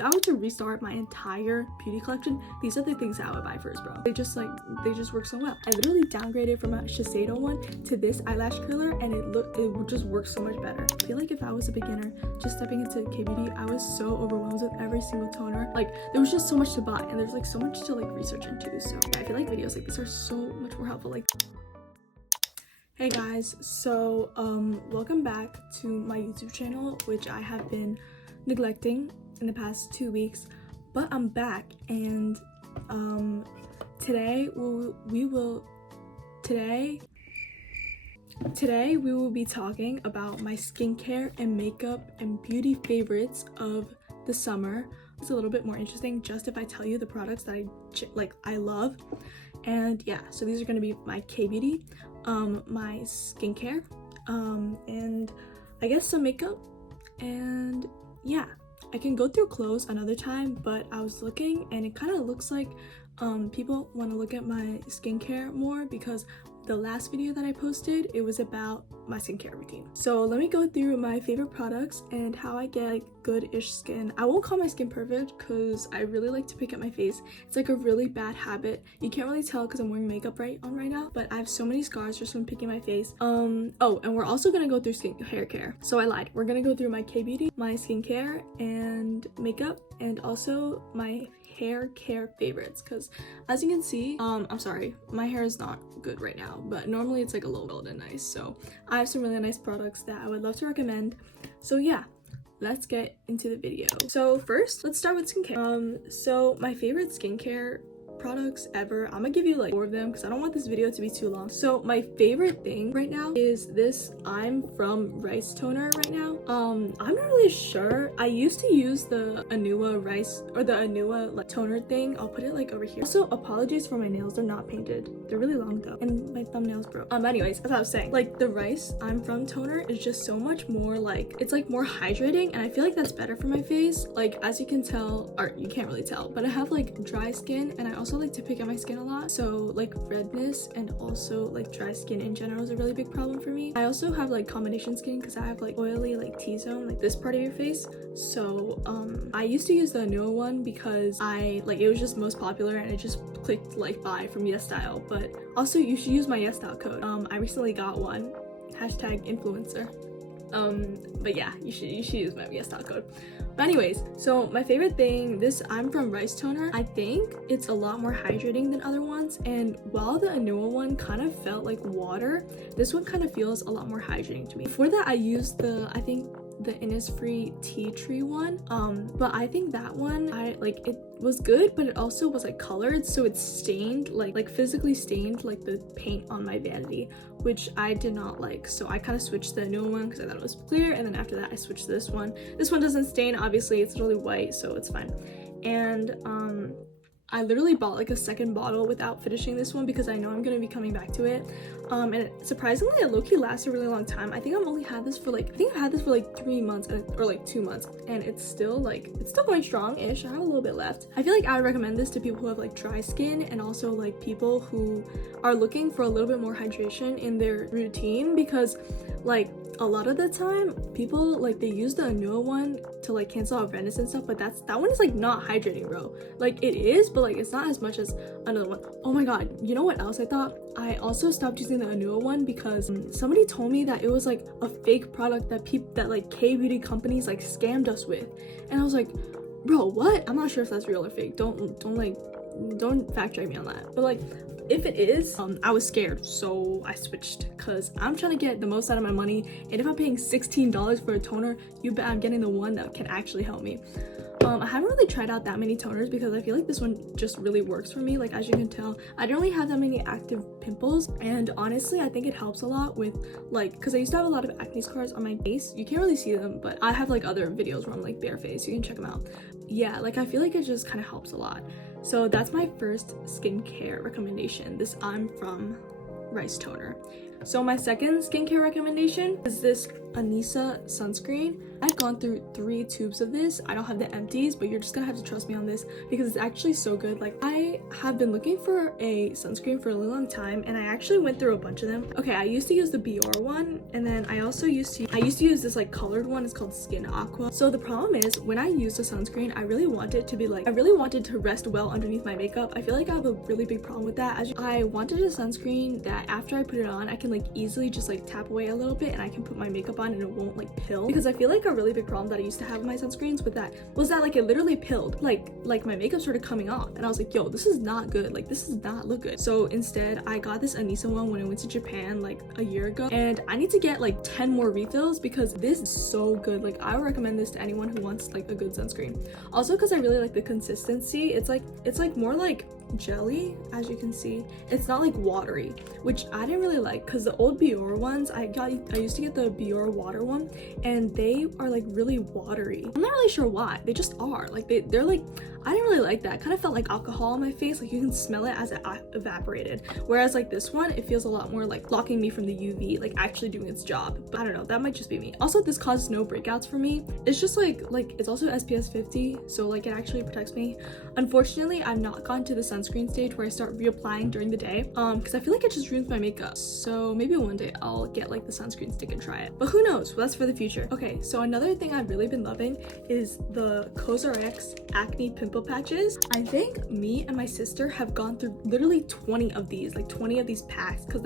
If I were to restart my entire beauty collection, these are the things that I would buy first, bro. They just work so well. I literally downgraded from a Shiseido one to this eyelash curler, and it just works so much better. I feel like if I was a beginner just stepping into KBeauty, I was so overwhelmed with every single toner. Like, there was just so much to buy, and there's like so much to like research into. So I feel like videos like this are so much more helpful. Like, hey guys, so welcome back to my YouTube channel, which I have been neglecting in the past 2 weeks, but I'm back, and today we will be talking about my skincare and makeup and beauty favorites of the summer. It's a little bit more interesting just if I tell you the products that I love. And yeah, so these are going to be my KBeauty, my skincare, and I guess some makeup. And yeah, I can go through clothes another time, but I was looking and it kind of looks like people want to look at my skincare more, because the last video that I posted, it was about my skincare routine. So let me go through my favorite products and how I get like good-ish skin. I won't call my skin perfect because I really like to pick at my face. It's like a really bad habit. You can't really tell because I'm wearing makeup right now, but I have so many scars just from picking my face. Oh, and we're also gonna go through hair care. So I lied. We're gonna go through my KBeauty, my skincare and makeup, and also my hair care favorites, because as you can see, I'm sorry, my hair is not good right now, but normally it's like a little gold and nice. So I have some really nice products that I would love to recommend. So yeah, let's get into the video. So first, let's start with skincare. So my favorite skincare products ever, I'm gonna give you like 4 of them because I don't want this video to be too long. So my favorite thing right now is this I'm From Rice toner right now. I'm not really sure. I used to use the Anua rice, or the Anua like toner thing. I'll put it like over here. Also, apologies for my nails, they're not painted. They're really long though, and my thumbnails broke. Anyways, as I was saying, like the Rice I'm From toner is just so much more like, it's like more hydrating, and I feel like that's better for my face. Like, as you can tell, or you can't really tell, but I have like dry skin, and I also like to pick at my skin a lot, so like redness and also like dry skin in general is a really big problem for me. I also have like combination skin because I have like oily like T-zone, like this part of your face. So I used to use the Anua one because it was just most popular, and it just clicked like buy from YesStyle. But also you should use my YesStyle code. I recently got one, #influencer. But yeah, you should use my YesStyle code. But anyways, so my favorite thing, this I'm From Rice toner, I think it's a lot more hydrating than other ones, and while the Anua one kind of felt like water, this one kind of feels a lot more hydrating to me. Before that, I used the Innisfree tea tree one, but I think that one, it was good, but it also was like colored, so it stained like physically stained like the paint on my vanity, which I did not like. So I kind of switched to the Anua one because I thought it was clear, and then after that I switched to this one. This one doesn't stain, obviously, it's really white, so it's fine. And I literally bought like a second bottle without finishing this one because I know I'm gonna be coming back to it. And surprisingly, it low-key lasts a really long time. I think I've had this for like 3 months or like 2 months, and it's still going strong-ish. I have a little bit left. I feel like I would recommend this to people who have like dry skin, and also like people who are looking for a little bit more hydration in their routine, because like a lot of the time people like they use the Anua one to like cancel out redness and stuff, but that one is like not hydrating, bro. Like it is, but like it's not as much as another one. Oh my god, you know what else I thought? I also stopped using the Anua one because somebody told me that it was like a fake product that like K-beauty companies like scammed us with, and I was like, bro, what? I'm not sure if that's real or fake. Don't fact check me on that, but like if it is, I was scared, so I switched because I'm trying to get the most out of my money, and if I'm paying $16 for a toner, you bet I'm getting the one that can actually help me. I haven't really tried out that many toners because I feel like this one just really works for me. Like, as you can tell, I don't really have that many active pimples, and honestly I think it helps a lot with like, because I used to have a lot of acne scars on my face. You can't really see them, but I have like other videos where I'm like barefaced, you can check them out. Yeah, like I feel like it just kind of helps a lot. So that's my first skincare recommendation, this I'm From Rice toner. So my second skincare recommendation is this Anissa sunscreen. I've gone through 3 tubes of this. I don't have the empties, but you're just gonna have to trust me on this because it's actually so good. Like, I have been looking for a sunscreen for a really long time, and I actually went through a bunch of them. Okay, I used to use the Biore one, and then I also used to use this like colored one. It's called Skin Aqua. So the problem is, when I use the sunscreen, I really want it to be like, I really wanted to rest well underneath my makeup. I feel like I have a really big problem with that. I wanted a sunscreen that after I put it on, I can like easily just like tap away a little bit and I can put my makeup on and it won't like pill. Because I feel like a really big problem that I used to have with my sunscreens with that was that like it literally pilled. Like my makeup started coming off and I was like, yo, this is not good. Like, this does not look good. So instead, I got this Anissa one when I went to Japan like a year ago, and I need to get like 10 more refills because this is so good. Like, I would recommend this to anyone who wants like a good sunscreen. Also, because I really like the consistency. It's like more like jelly, as you can see. It's not like watery, which I didn't really like because the old Biore ones I used to get the Biore water one, and they are like really watery. I'm not really sure why. They just are like they're like, I didn't really like that. Kind of felt like alcohol on my face. Like, you can smell it as it evaporated. Whereas like this one, it feels a lot more like blocking me from the UV, like actually doing its job. But I don't know, that might just be me. Also, this causes no breakouts for me. It's just like it's also SPF 50, so like it actually protects me. Unfortunately, I've not gotten to the sunscreen stage where I start reapplying during the day because I feel like it just ruins my makeup. So maybe one day I'll get like the sunscreen stick and try it. But who knows? Well, that's for the future. Okay, so another thing I've really been loving is the COSRX acne pimple patches. I think me and my sister have gone through literally 20 of these, like 20 of these packs, because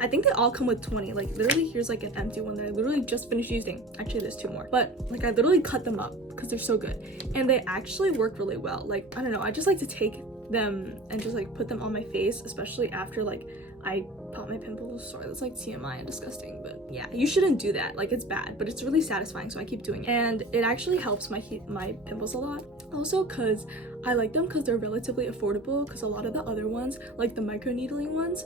I think they all come with 20. Like, literally, here's like an empty one that I literally just finished using. Actually, there's 2 more, but like I literally cut them up because they're so good and they actually work really well. Like, I don't know, I just like to take them and just like put them on my face, especially after like I pop my pimples. Sorry, that's like TMI and disgusting, but yeah, you shouldn't do that. Like, it's bad, but it's really satisfying, so I keep doing it, and it actually helps my pimples a lot. Also, because I like them because they're relatively affordable, because a lot of the other ones, like the micro needling ones,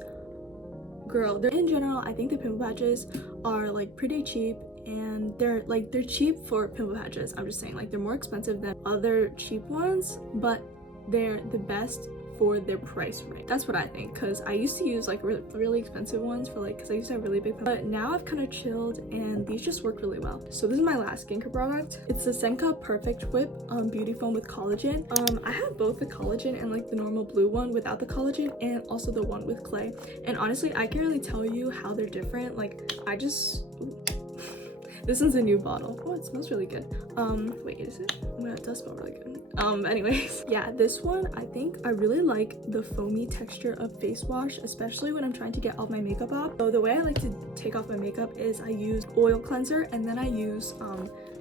girl, they're in general, I think the pimple patches are like pretty cheap, and they're cheap for pimple patches. I'm just saying, like, they're more expensive than other cheap ones, but they're the best for their price range. That's what I think, because I used to use like really expensive ones for like, because I used to have really big pimples, but now I've kind of chilled and these just work really well. So this is my last skincare product. It's the Senka Perfect Whip Beauty Foam with collagen. I have both the collagen and like the normal blue one without the collagen, and also the one with clay, and honestly I can't really tell you how they're different. Like, I just this one's a new bottle. Oh, it smells really good. Wait, is it? Oh my god, it does smell really good. Anyways, yeah, this one, I think I really like the foamy texture of face wash, especially when I'm trying to get all my makeup off. So the way I like to take off my makeup is I use oil cleanser, and then I use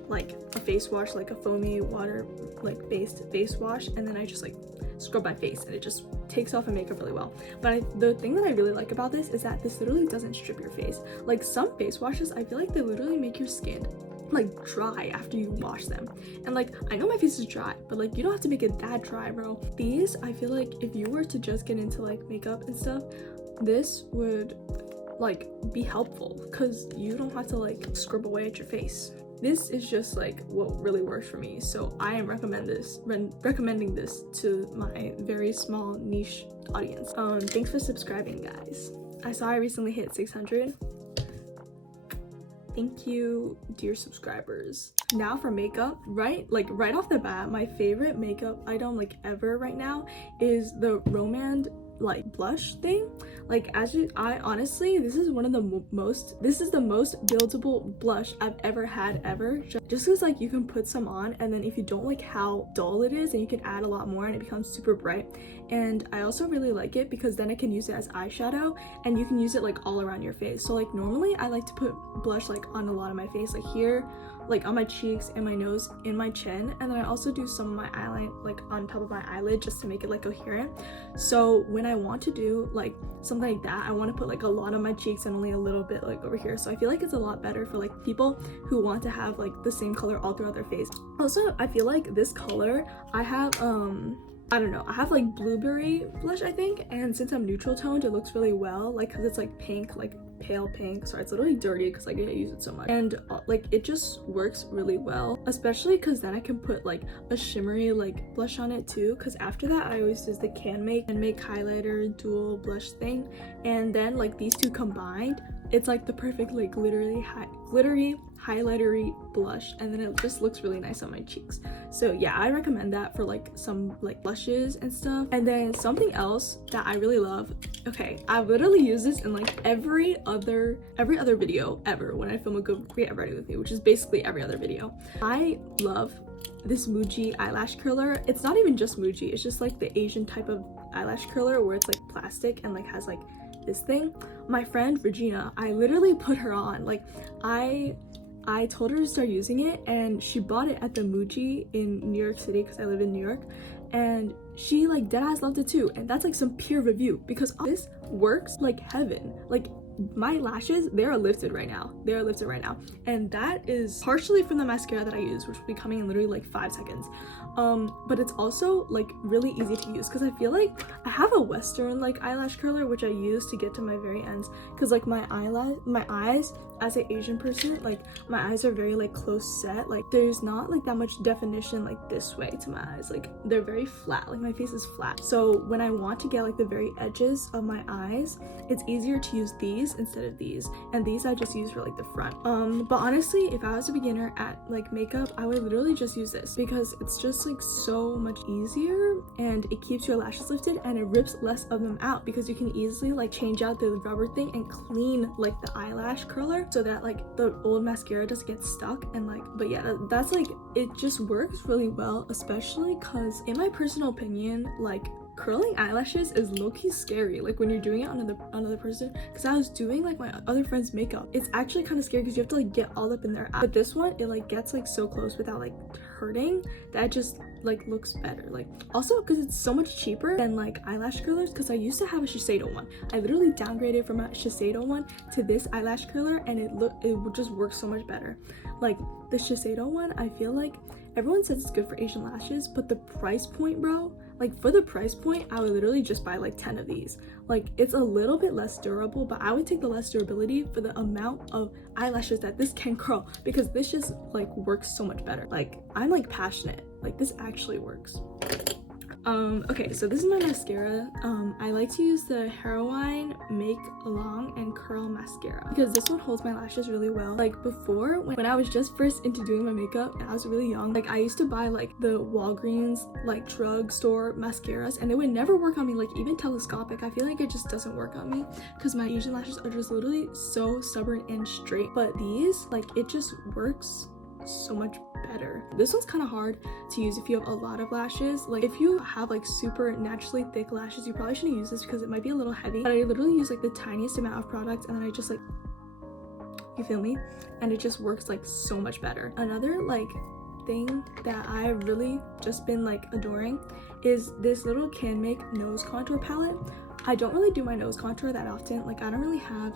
like a face wash, like a foamy water like based face wash, and then I just like scrub my face, and it just takes off my makeup really well. But the thing that I really like about this is that this literally doesn't strip your face. Like, some face washes, I feel like they literally make your skin like dry after you wash them, and like, I know my face is dry, but like, you don't have to make it that dry, bro. These, I feel like if you were to just get into like makeup and stuff, this would like be helpful because you don't have to like scrub away at your face. This is just like what really works for me, so I am recommending this to my very small niche audience. Thanks for subscribing, guys. I saw I recently hit 600. Thank you, dear subscribers. Now for makeup, right off the bat, my favorite makeup item like ever right now is the Romand like blush thing. Like, I honestly, this is one of the most buildable blush I've ever had ever, just because like you can put some on, and then if you don't like how dull it is, then you can add a lot more and it becomes super bright. And I also really like it because then I can use it as eyeshadow, and you can use it like all around your face. So like, normally I like to put blush like on a lot of my face, like here, like on my cheeks and my nose, in my chin, and then I also do some of my eyeline like on top of my eyelid just to make it like coherent. So when I want to do like something like that, I want to put like a lot on my cheeks and only a little bit like over here. So I feel like it's a lot better for like people who want to have like the same color all throughout their face. Also, I feel like this color, I have I don't know, I have like blueberry blush, I think, and since I'm neutral toned, it looks really well, like because it's like pink, like pale pink. Sorry, it's literally dirty because like I use it so much, and like it just works really well, especially because then I can put like a shimmery like blush on it too, because after that I always use the Can Make highlighter dual blush thing, and then like these two combined, it's like the perfect like glittery highlightery blush, and then it just looks really nice on my cheeks. So yeah, I recommend that for like some like blushes and stuff. And then something else that I really love, okay, I literally use this in like every other video ever when I film a Go Get Ready With Me, which is basically every other video. I love this Muji eyelash curler. It's not even just Muji, it's just like the Asian type of eyelash curler where it's like plastic and like has like this thing. My friend Regina, I literally put her on, like I told her to start using it, and she bought it at the Muji in New York City because I live in New York, and she like deadass loved it too. And that's like some peer review, because this works like heaven. Like my lashes, they're lifted right now, and that is partially from the mascara that I use, which will be coming in literally like 5 seconds. But it's also like really easy to use because I feel like I have a Western like eyelash curler which I use to get to my very ends, because like my eyes as an Asian person, like my eyes are very like close set, like there's not like that much definition like this way to my eyes, like they're very flat, like my face is flat. So when I want to get like the very edges of my eyes, it's easier to use these instead of these, and these I just use for like the front. But honestly, if I was a beginner at like makeup, I would literally just use this because it's just like so much easier, and it keeps your lashes lifted and it rips less of them out because you can easily like change out the rubber thing and clean like the eyelash curler so that like the old mascara doesn't get stuck. And like, but yeah, that's like, it just works really well, especially because in my personal opinion, like curling eyelashes is low-key scary, like when you're doing it on another person, because I was doing like my other friend's makeup. It's actually kind of scary because you have to like get all up in their eye, but this one, it like gets like so close without like hurting, that just like looks better. Like also because it's so much cheaper than like eyelash curlers, because I used to have a Shiseido one. I literally downgraded from a Shiseido one to this eyelash curler, and it just works so much better. Like the Shiseido one, I feel like everyone says it's good for Asian lashes, but the price point, bro, like for the price point, I would literally just buy like 10 of these. Like it's a little bit less durable, but I would take the less durability for the amount of eyelashes that this can curl, because this just like works so much better. Like I'm like passionate, like this actually works. Okay, so this is my mascara. I like to use the Heroine Make Long and Curl mascara because this one holds my lashes really well. Like before, when I was just first into doing my makeup and I was really young, like I used to buy like the Walgreens like drugstore mascaras, and they would never work on me, like even telescopic. I feel like it just doesn't work on me because my Asian lashes are just literally so stubborn and straight. But these, like, it just works so much better. This one's kind of hard to use if you have a lot of lashes. Like if you have like super naturally thick lashes, you probably shouldn't use this because it might be a little heavy. But I literally use like the tiniest amount of product, and then I just like, you feel me, and it just works like so much better. Another like thing that I really just been like adoring is this little Can Make nose contour palette. I don't really do my nose contour that often. Like I don't really have,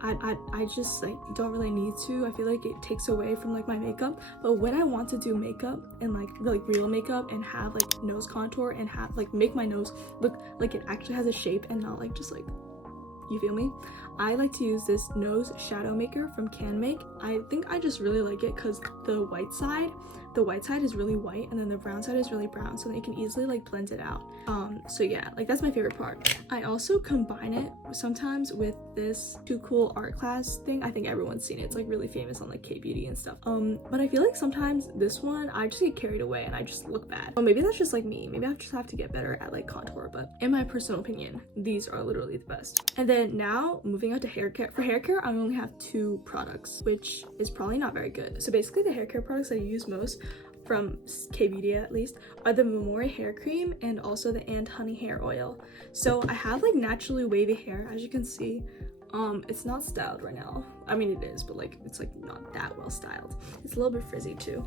I just like don't really need to. I feel like it takes away from like my makeup. But when I want to do makeup and like real makeup and have like nose contour and have like make my nose look like it actually has a shape and not like just like, you feel me, I like to use this nose shadow maker from Can Make. I think I just really like it because the white side is really white and then the brown side is really brown, so that you can easily like blend it out. So yeah, like that's my favorite part. I also combine it sometimes with this Too Cool art class thing. I think everyone's seen it. It's like really famous on like KBeauty and stuff. But I feel like sometimes this one I just get carried away and I just look bad. Well, maybe that's just like me. Maybe I just have to get better at like contour, but in my personal opinion, these are literally the best. And then now moving on to hair care. For hair care, I only have 2 products, which is probably not very good. So basically the hair care products I use most, from KBeauty at least, are the Memori hair cream and also the And Honey hair oil. So I have like naturally wavy hair, as you can see. It's not styled right now. I mean, it is, but like it's like not that well styled. It's a little bit frizzy too.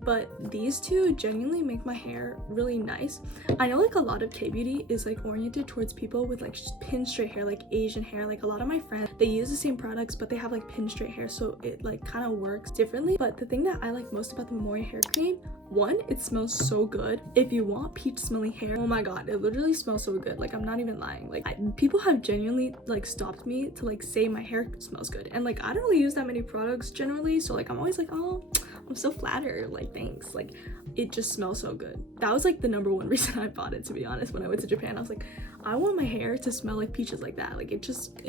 But these two genuinely make my hair really nice. I know like a lot of K-beauty is like oriented towards people with like pin straight hair, like Asian hair. Like a lot of my friends, they use the same products, but they have like pin straight hair, so it like kind of works differently. But the thing that I like most about the Memoria hair cream, one, it smells so good. If you want peach smelling hair, oh my god, it literally smells so good. Like I'm not even lying. Like people have genuinely like stopped me to like say my hair smells good, and like I don't really use that many products generally, so like I'm always like, oh, I'm so flattered, like thanks. Like it just smells so good. That was like the #1 reason I bought it, to be honest. When I went to Japan, I was like, I want my hair to smell like peaches like that. Like it just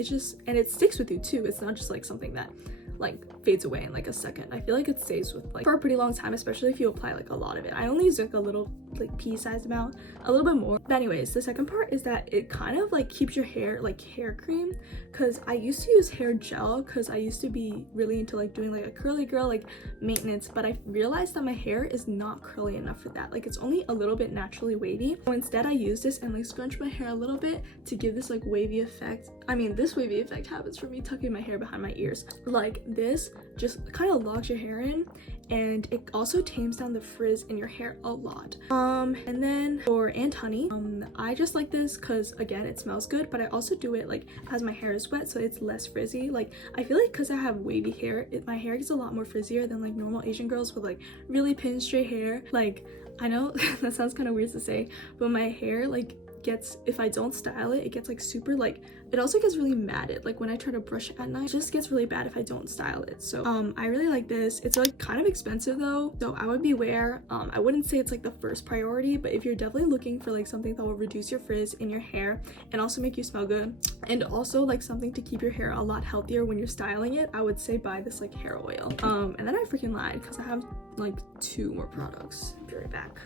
and it sticks with you too. It's not just like something that like fades away in like a second. I feel like it stays with like for a pretty long time, especially if you apply like a lot of it. I only use like a little like pea-sized amount, a little bit more. But anyways, the second part is that it kind of like keeps your hair like hair cream, because I used to use hair gel because I used to be really into like doing like a curly girl like maintenance, but I realized that my hair is not curly enough for that. Like it's only a little bit naturally wavy, so instead I use this and like scrunch my hair a little bit to give this like wavy effect. I mean, this wavy effect happens from me tucking my hair behind my ears. Like this just kind of locks your hair in, and it also tames down the frizz in your hair a lot. And then for Aunt Honey, I just like this because again it smells good, but I also do it like as my hair is wet, so it's less frizzy. Like I feel like because I have wavy hair, my hair gets a lot more frizzier than like normal Asian girls with like really pin straight hair. Like I know that sounds kind of weird to say, but my hair like gets, if I don't style it, it gets like super like, it also gets really matted. Like when I try to brush it at night, it just gets really bad if I don't style it. So I really like this. It's like kind of expensive though, so I would beware. I wouldn't say it's like the first priority, but if you're definitely looking for like something that will reduce your frizz in your hair and also make you smell good, and also like something to keep your hair a lot healthier when you're styling it, I would say buy this like hair oil. And then I freaking lied because I have like 2 more products. I'll be right back.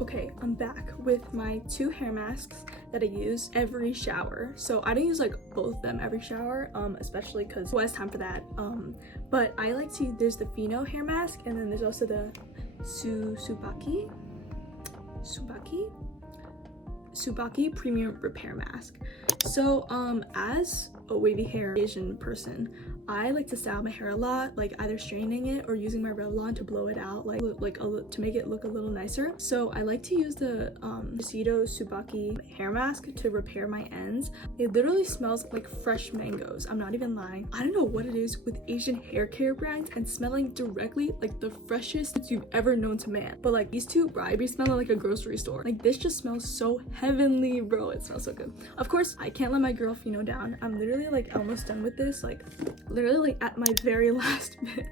Okay, I'm back with my 2 hair masks that I use every shower. So I don't use like both of them every shower, especially because who has time for that? But I like to, there's the Fino hair mask, and then there's also the Subaki premium repair mask. So as a wavy hair Asian person, I like to style my hair a lot, like either straightening it or using my Revlon to blow it out, to make it look a little nicer. So I like to use the Subaki hair mask to repair my ends. It literally smells like fresh mangoes. I'm not even lying. I don't know what it is with Asian hair care brands and smelling directly like the freshest you've ever known to man. But like these two, bro, I be smelling like a grocery store. Like this just smells so heavenly, bro. It smells so good. Of course, I can't let my girl Fino down. I'm literally like almost done with this, like literally like at my very last bit.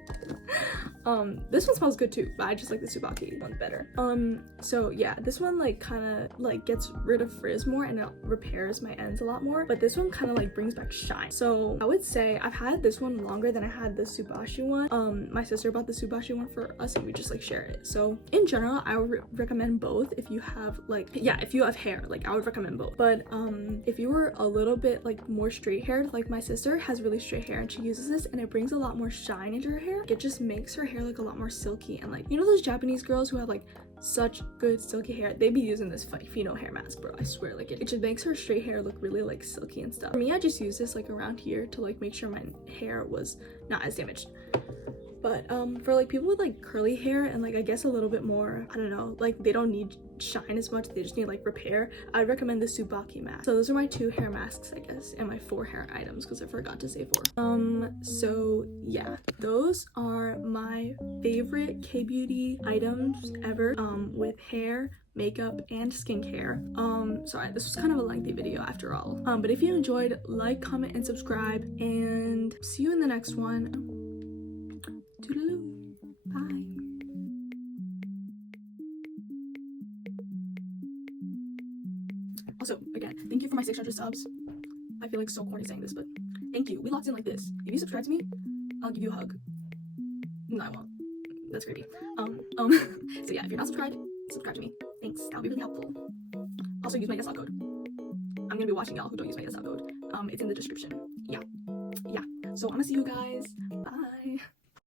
This one smells good too, but I just like the Subaki one better. So yeah, this one like kind of like gets rid of frizz more and it repairs my ends a lot more, but this one kind of like brings back shine. So I would say I've had this one longer than I had the Subashi one. My sister bought the Subashi one for us and we just like share it. So in general, I would recommend both if you have like, yeah, if you have hair, like I would recommend both. But if you were a little bit like more straight haired, like my sister has really straight hair and she uses this and it brings a lot more shine into her hair. It just makes her hair look a lot more silky, and like, you know those Japanese girls who have like such good silky hair, they be using this Fino hair mask, bro. I swear, like it just makes her straight hair look really like silky and stuff. For me, I just use this like around here to like make sure my hair was not as damaged. But for like people with like curly hair and like I guess a little bit more, I don't know, like they don't need shine as much, they just need like repair, I recommend the Subaki mask. So those are my 2 hair masks, I guess, and my 4 hair items because I forgot to say 4. So yeah, those are my favorite K-beauty items ever, with hair, makeup, and skincare. Sorry, this was kind of a lengthy video after all. But if you enjoyed, like, comment, and subscribe, and see you in the next one. Toodaloo. Bye. Also, again, thank you for my 600 subs. I feel like so corny saying this, but thank you. We locked in like this. If you subscribe to me, I'll give you a hug. No, I won't. That's creepy. So yeah, if you're not subscribed, subscribe to me. Thanks. That'll be really helpful. Also, use my discount code. I'm gonna be watching y'all who don't use my discount code. It's in the description. Yeah. So I'm gonna see you guys